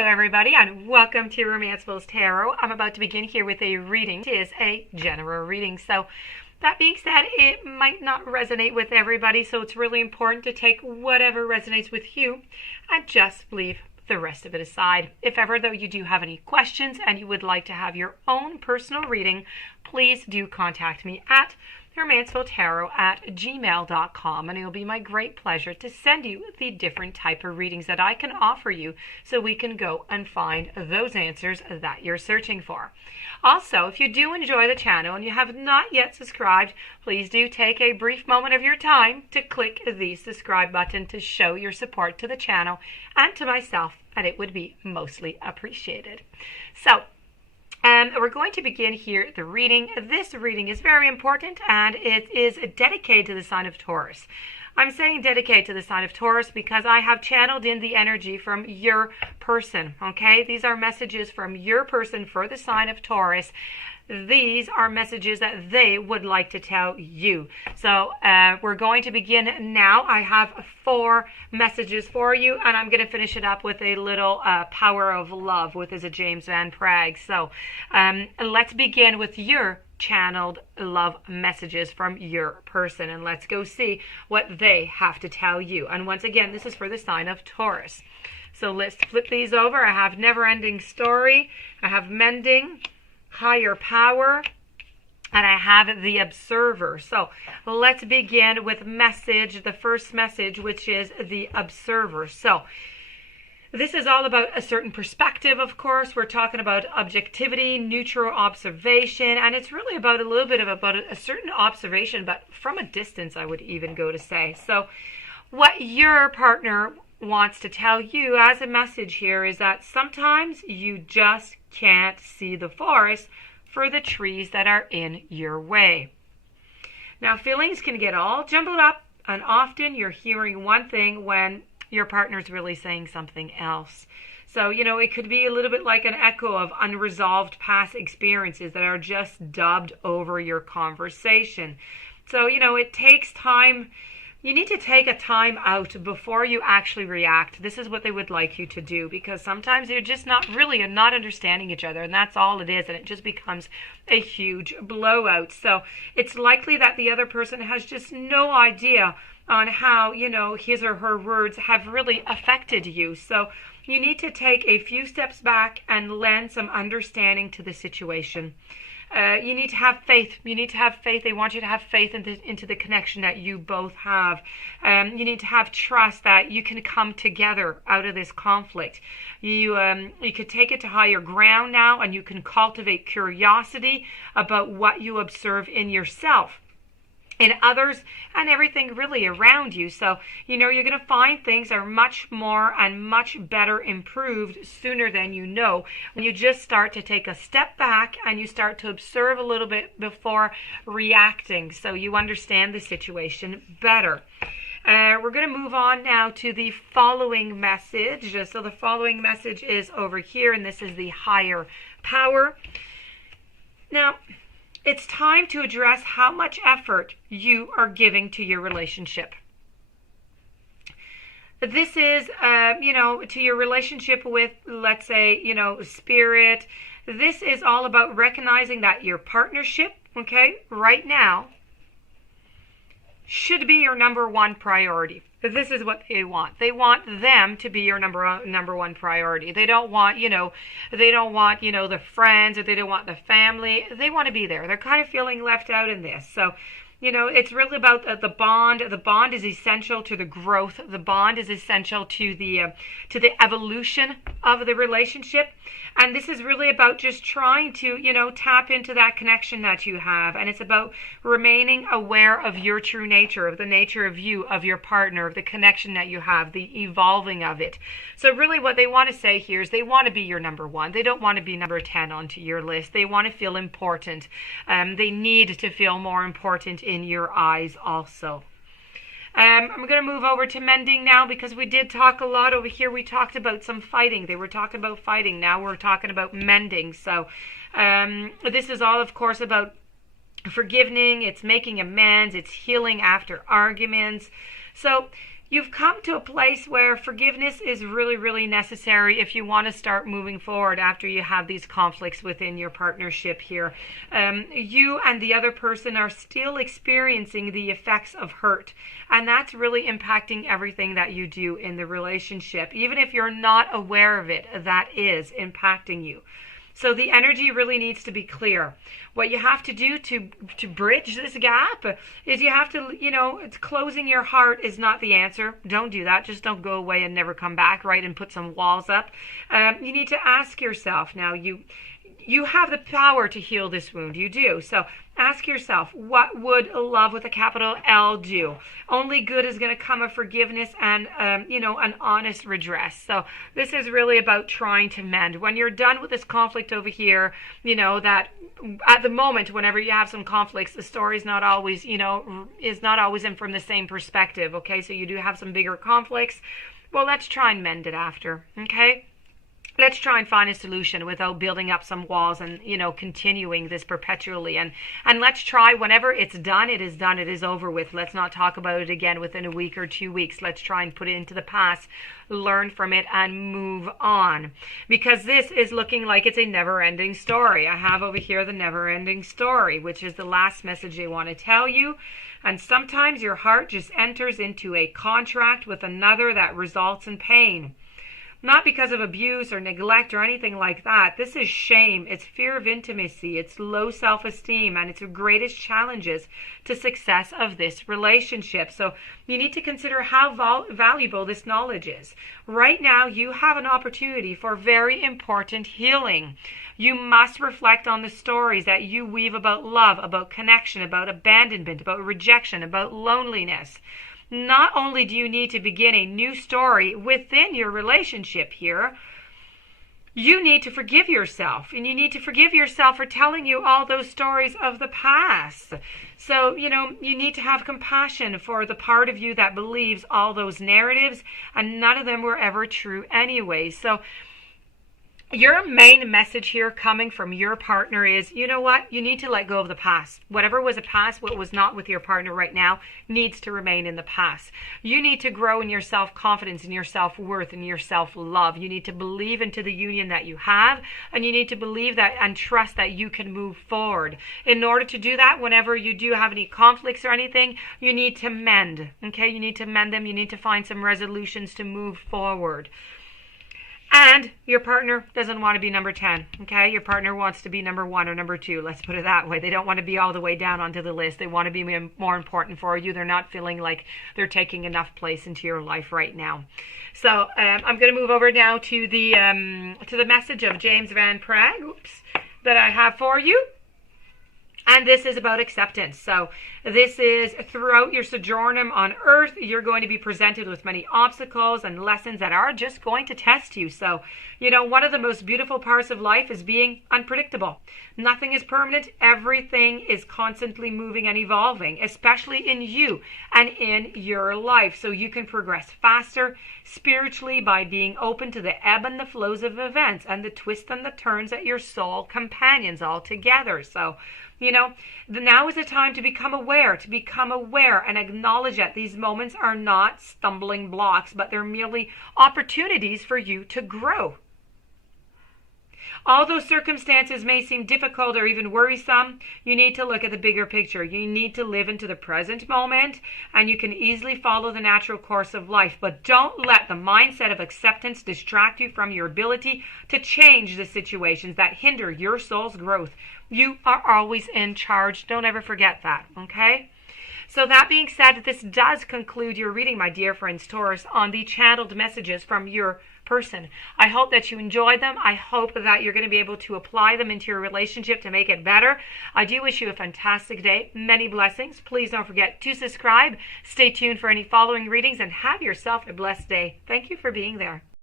Hello everybody and welcome to Romancefull's Tarot. I'm about to begin here with a reading. It is a general reading. So that being said, it might not resonate with everybody, so it's really important to take whatever resonates with you and just leave the rest of it aside. If ever though you do have any questions and you would like to have your own personal reading, please do contact me at romancefulltarot@gmail.com, and it will be my great pleasure to send you the different type of readings that I can offer you so we can go and find those answers that you're searching for. Also, if you do enjoy the channel and you have not yet subscribed, please do take a brief moment of your time to click the subscribe button to show your support to the channel and to myself, and it would be mostly appreciated. So, we're going to begin here the reading. This reading is very important and it is dedicated to the sign of Taurus. I'm saying dedicated to the sign of Taurus because I have channeled in the energy from your person, okay? These are messages from your person for the sign of Taurus. These are messages that they would like to tell you. So we're going to begin now. I have 4 messages for you, and I'm going to finish it up with a little power of love with is a James Van Praagh. So let's begin with your channeled love messages from your person, and let's go see what they have to tell you. And once again, this is for the sign of Taurus. So let's flip these over. I have Neverending Story. I have Mending, Higher Power, and I have the Observer. So let's begin with the first message, which is the Observer. So this is all about a certain perspective, of course. We're talking about objectivity, neutral observation, and it's really about a little bit of about a certain observation, but from a distance, I would even go to say. So what your partner wants to tell you as a message here is that sometimes you just can't see the forest for the trees that are in your way. Now, feelings can get all jumbled up, and often you're hearing one thing when your partner's really saying something else. So, it could be a little bit like an echo of unresolved past experiences that are just dubbed over your conversation. So, it takes time. You need to take a time out before you actually react. This is what they would like you to do, because sometimes you're just not understanding each other, and that's all it is, and it just becomes a huge blowout. So it's likely that the other person has just no idea on how, his or her words have really affected you. So you need to take a few steps back and lend some understanding to the situation. You need to have faith. They want you to have faith into the connection that you both have. You need to have trust that you can come together out of this conflict. You could take it to higher ground now, and you can cultivate curiosity about what you observe in yourself, in others, and everything really around you. So, you're going to find things are much more and much better improved sooner than you know when you just start to take a step back and you start to observe a little bit before reacting, so you understand the situation better. We're going to move on now to the following message. So the following message is over here, and this is the Higher Power. Now, it's time to address how much effort you are giving to your relationship. This is, to your relationship with, let's say, spirit. This is all about recognizing that your partnership, right now, should be your number one priority. This is what they want. They want them to be your number one priority. They don't want, the friends, or they don't want the family. They want to be there. They're kind of feeling left out in this. So, it's really about the bond. The bond is essential to the growth. The bond is essential to the evolution of the relationship. And this is really about just trying to, tap into that connection that you have. And it's about remaining aware of your true nature, of the nature of you, of your partner, of the connection that you have, the evolving of it. So really what they want to say here is they want to be your number one. They don't want to be number 10 onto your list. They want to feel important. They need to feel more important in your eyes also. I'm going to move over to Mending now, because we did talk a lot over here. We talked about some fighting. They were talking about fighting. Now we're talking about mending. So this is all, of course, about forgiving. It's making amends. It's healing after arguments. So you've come to a place where forgiveness is really, really necessary if you want to start moving forward after you have these conflicts within your partnership here. You and the other person are still experiencing the effects of hurt, and that's really impacting everything that you do in the relationship. Even if you're not aware of it, that is impacting you. So the energy really needs to be clear. What you have to do to bridge this gap is you have to, it's closing your heart is not the answer. Don't do that. Just don't go away and never come back, right? And put some walls up. You need to ask yourself now, you have the power to heal this wound. You do. So ask yourself, what would love with a capital L do? Only good is going to come of forgiveness and, an honest redress. So this is really about trying to mend. When you're done with this conflict over here, that at the moment, whenever you have some conflicts, the story is not always, is not always in from the same perspective. Okay. So you do have some bigger conflicts. Well, let's try and mend it after. Okay. Let's try and find a solution without building up some walls and, continuing this perpetually. And let's try whenever it's done, it is done, it is over with. Let's not talk about it again within a week or 2 weeks. Let's try and put it into the past, learn from it, and move on. Because this is looking like it's a never-ending story. I have over here the never-ending story, which is the last message they want to tell you. And sometimes your heart just enters into a contract with another that results in pain. Not because of abuse or neglect or anything like that. This is shame. It's fear of intimacy. It's low self-esteem. And it's the greatest challenges to success of this relationship. So you need to consider how valuable this knowledge is. Right now, you have an opportunity for very important healing. You must reflect on the stories that you weave about love, about connection, about abandonment, about rejection, about loneliness. Not only do you need to begin a new story within your relationship here, you need to forgive yourself. And you need to forgive yourself for telling you all those stories of the past. So, you need to have compassion for the part of you that believes all those narratives, and none of them were ever true anyway. So your main message here coming from your partner is, you know what? You need to let go of the past. Whatever was a past, what was not with your partner right now, needs to remain in the past. You need to grow in your self-confidence, in your self-worth, in your self-love. You need to believe into the union that you have, and you need to believe that and trust that you can move forward. In order to do that, whenever you do have any conflicts or anything, you need to mend. Okay? You need to mend them. You need to find some resolutions to move forward. And your partner doesn't want to be number 10, okay? Your partner wants to be number 1 or number 2. Let's put it that way. They don't want to be all the way down onto the list. They want to be more important for you. They're not feeling like they're taking enough place into your life right now. So I'm going to move over now to the message of James Van Praagh, that I have for you. And this is about acceptance. So this is throughout your sojourn on earth, you're going to be presented with many obstacles and lessons that are just going to test you. So, one of the most beautiful parts of life is being unpredictable. Nothing is permanent. Everything is constantly moving and evolving, especially in you and in your life. So you can progress faster spiritually by being open to the ebb and the flows of events and the twists and the turns at your soul companions all together. So, now is the time to become aware and acknowledge that these moments are not stumbling blocks, but they're merely opportunities for you to grow. Although circumstances may seem difficult or even worrisome, you need to look at the bigger picture. You need to live into the present moment, and you can easily follow the natural course of life. But don't let the mindset of acceptance distract you from your ability to change the situations that hinder your soul's growth. You are always in charge. Don't ever forget that, okay? So that being said, this does conclude your reading, my dear friends Taurus, on the channeled messages from your person. I hope that you enjoyed them. I hope that you're going to be able to apply them into your relationship to make it better. I do wish you a fantastic day. Many blessings. Please don't forget to subscribe. Stay tuned for any following readings and have yourself a blessed day. Thank you for being there.